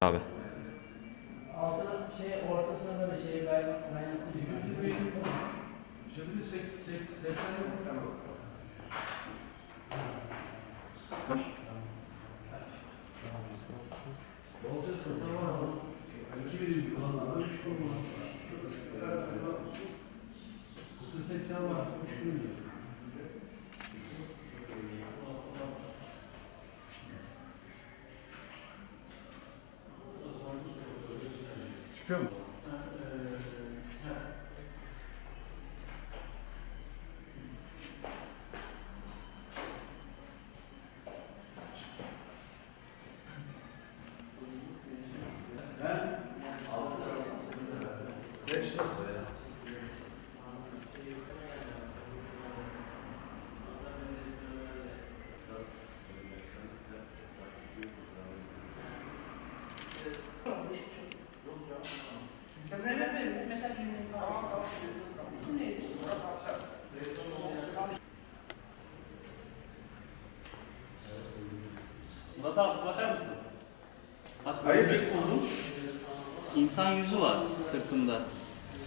Abi. Altına şey ortasında böyle şey kaynaklı bir yüzü Şimdi 80 Bolca satı var ama 2 bir kullanma 3 kullanma 80 var 3 kullanma Stimmt. İnsan yüzü var sırtında.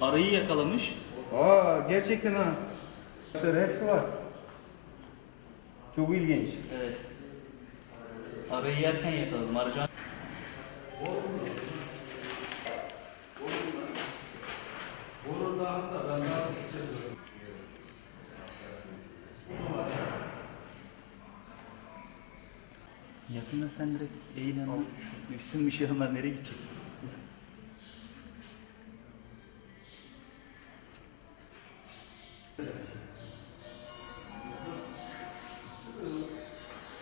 Arıyı yakalamış. Aa gerçekten ha. Arkadaşlar hepsi var. Çok ilginç. Evet. Arıyı yerken yakaladım. Arıcan... Yakında sen direkt eğilen üstün bir şey ama nereye gidecek?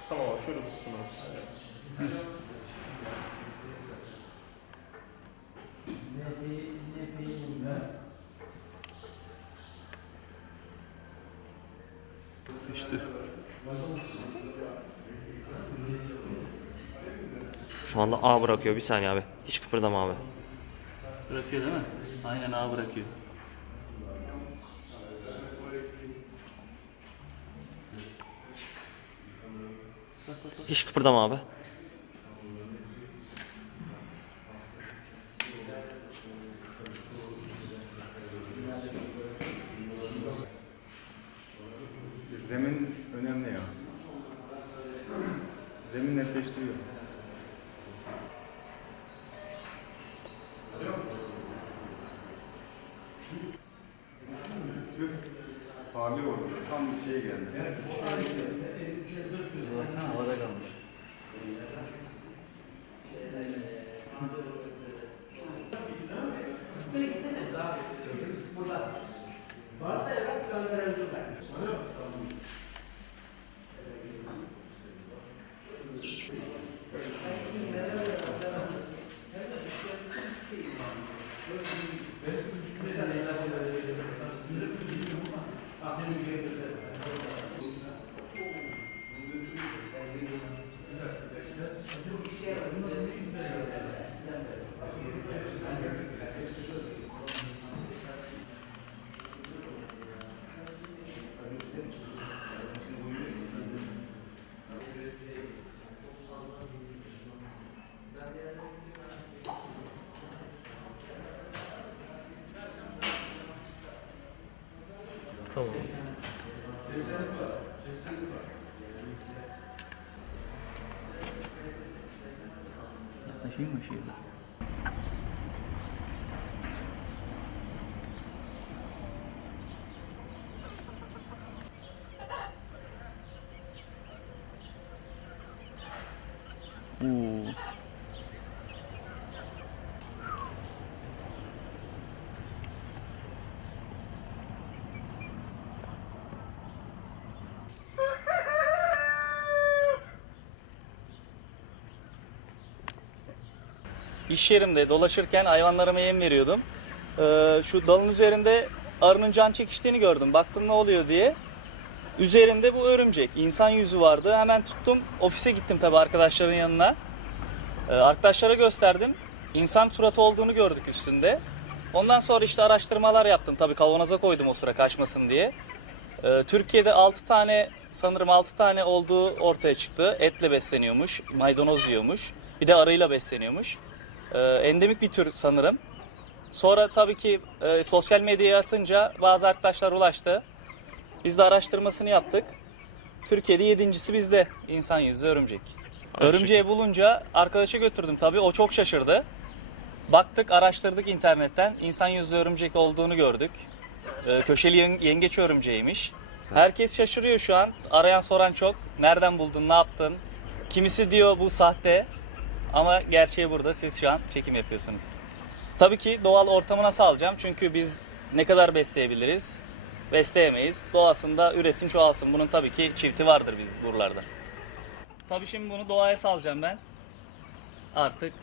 Tamam şöyle dursun abi. Sıçtı. Şu anda A bırakıyor. Bir saniye abi. Hiç kıpırdama abi. Bırakıyor değil mi? Aynen A bırakıyor. Hiç kıpırdama abi. Zemin önemli ya. Zemin netleştiriyor. Parlıyor Tam bir şeye geldi. 不。iş yerimde dolaşırken hayvanlarıma yem veriyordum. Ee, şu dalın üzerinde arının can çekiştiğini gördüm. Baktım ne oluyor diye. Üzerinde bu örümcek. insan yüzü vardı. Hemen tuttum. Ofise gittim tabi arkadaşların yanına. Ee, arkadaşlara gösterdim. İnsan suratı olduğunu gördük üstünde. Ondan sonra işte araştırmalar yaptım. tabi kavanoza koydum o sıra kaçmasın diye. Ee, Türkiye'de 6 tane sanırım 6 tane olduğu ortaya çıktı. Etle besleniyormuş, maydanoz yiyormuş. Bir de arıyla besleniyormuş. E, endemik bir tür sanırım. Sonra tabii ki e, sosyal medyaya atınca bazı arkadaşlar ulaştı. Biz de araştırmasını yaptık. Türkiye'de yedincisi bizde insan yüzü örümcek. Aynı Örümceği bulunca arkadaşa götürdüm tabii. O çok şaşırdı. Baktık, araştırdık internetten. insan yüzü örümcek olduğunu gördük. Ee, köşeli yengeç örümceğiymiş. Herkes şaşırıyor şu an. Arayan soran çok. Nereden buldun, ne yaptın? Kimisi diyor bu sahte. Ama gerçeği burada siz şu an çekim yapıyorsunuz. Tabii ki doğal ortamı nasıl alacağım? Çünkü biz ne kadar besleyebiliriz? Besleyemeyiz. Doğasında üresin çoğalsın. Bunun tabii ki çifti vardır biz buralarda. Tabii şimdi bunu doğaya salacağım ben. Artık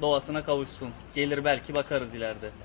doğasına kavuşsun. Gelir belki bakarız ileride.